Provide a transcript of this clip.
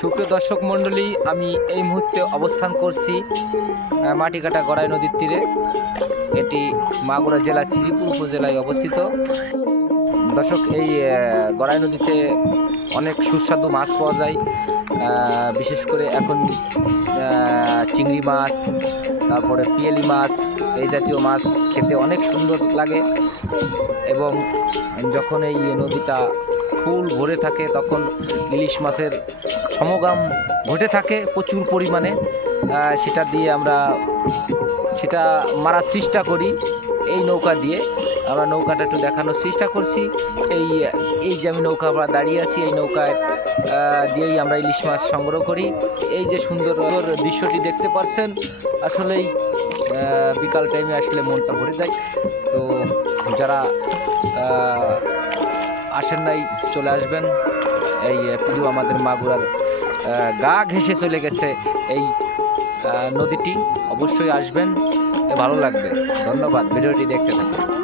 সুপ্রিয় দর্শক মণ্ডলী, আমি এই মুহূর্তে অবস্থান করছি মাটি মাটিকাটা গড়াই নদীর তীরে। এটি মাগুরা জেলা, শ্রীপুর উপজেলায় অবস্থিত। দর্শক, এই গড়াই নদীতে অনেক সুস্বাদু মাছ পাওয়া যায়। বিশেষ করে এখন চিংড়ি মাছ তারপরে পিয়েলি মাছ, এই জাতীয় মাছ খেতে অনেক সুন্দর লাগে এবং যখন এই নদীটা ফুল ভরে থাকে তখন ইলিশ মাছের সমগাম ঘটে থাকে প্রচুর পরিমাণে। সেটা দিয়ে আমরা, সেটা মারার চেষ্টা করি এই নৌকা দিয়ে। আমরা নৌকাটা একটু দেখানোর চেষ্টা করছি। এই এই যে আমি নৌকা আমরা দাঁড়িয়ে আছি, এই নৌকায় দিয়েই আমরা ইলিশ মাছ সংগ্রহ করি। এই যে সুন্দর দৃশ্যটি দেখতে পাচ্ছেন, আসলেই বিকাল টাইমে আসলে মনটা ভরে যায়। তো যারা আসেন নাই, চলে আসবেন। এই প্রিয় আমাদের মাগুরার গা ঘেঁষে চলে গেছে এই নদীটি। অবশ্যই আসবেন ভালো লাগবে। ধন্যবাদ, ভিডিওটি দেখতে থাকুন।